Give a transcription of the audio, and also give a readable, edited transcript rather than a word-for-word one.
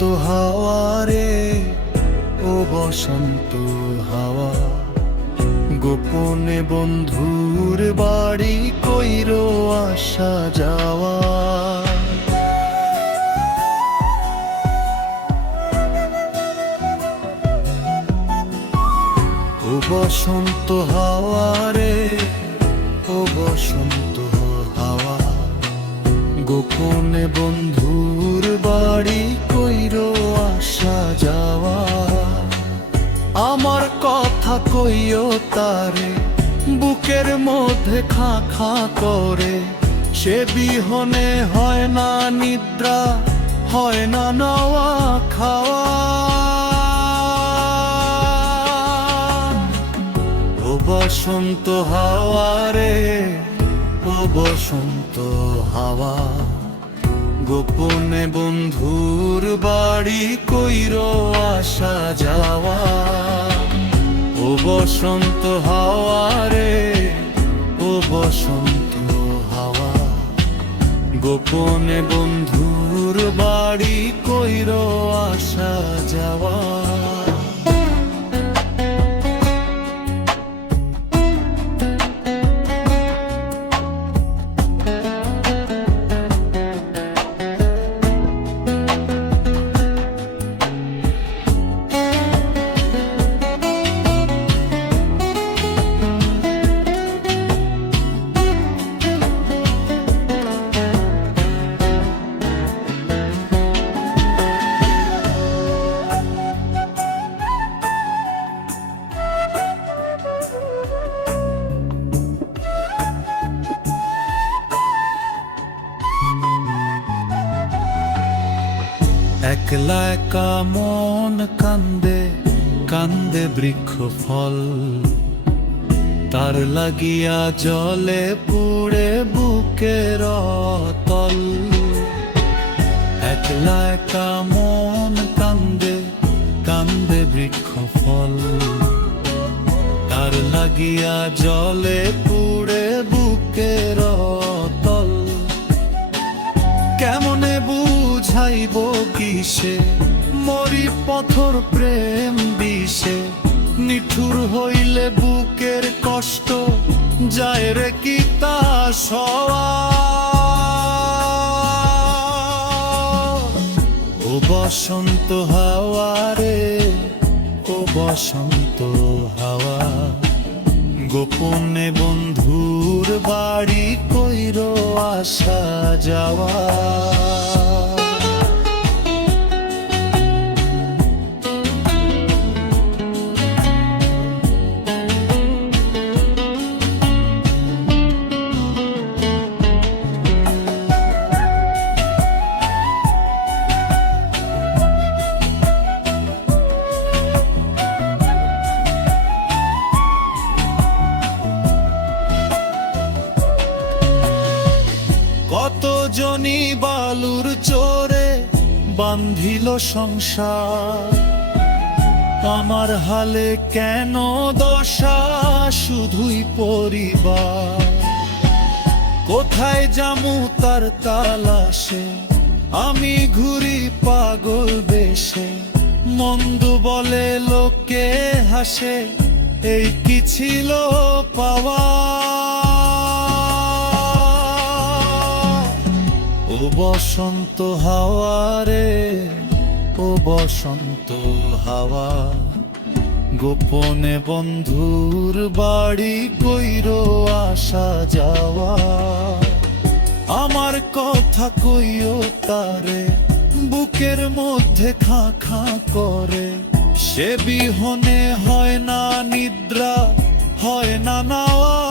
হাওয়া রে, ও বসন্ত হাওয়া, গোপনে বন্ধুর বাড়ি কইরো আসা যাওয়া। ও বসন্ত হাওয়া রে, ও বসন্ত হাওয়া, গোপনে বন্ধুর বাড়ি কইরো আসা যাওয়া। আমার কথা কইও তারে, বুকের মধ্যে খা খা করে, সে বিহনে হয় না নিদ্রা, হয় না নাওয়া খাওয়া। ও বসন্ত হাওয়া রে, ও বসন্ত হাওয়া, গোপনে বন্ধুর বাড়ি কইরো আসা যাওয়া। ও বসন্ত হাওয়া রে, ও বসন্ত হাওয়া, গোপনে বন্ধুর বাড়ি কইরো আসা যাওয়া। একলা একা মন কান্দে, কান্দে বৃক্ষ ফল, তার লাগিয়া জলে পুড়ে বুকের তল। একলা একা মন কান্দে, কান্দে বৃক্ষ ফল, তার লাগিয়া জলে পুড়ে বুকের তল। কেমনে বুঝাইব কিসে মরি পথর প্রেম বিষে, নিঠুর হইলে বুকের কষ্ট যায় রে কি তা সওয়া। ও বসন্ত হাওয়া রে, ও বসন্ত হাওয়া, গোপনে বন্ধুর বাড়ি কইরো আসা যাওয়া। কত জনি বালুর চোরে বান্ধিল সংসার, আমার হালে কেন দশা শুধুই পরিবার। কোথায় যামু তার তালাশে, আমি ঘুরি পাগল বেশে, মন্দ বলে লোকে হাসে, এই কি ছিল পাওয়া। ও বসন্ত হাওয়া রে, ও বসন্ত হাওয়া, গোপনে বন্ধুর বাড়ি কইরো আসা যাওয়া। আমার কথা কইও তারে, বুকের মধ্যে খা খা করে, সে বিহনে হয় না নিদ্রা, হয় না নাওয়া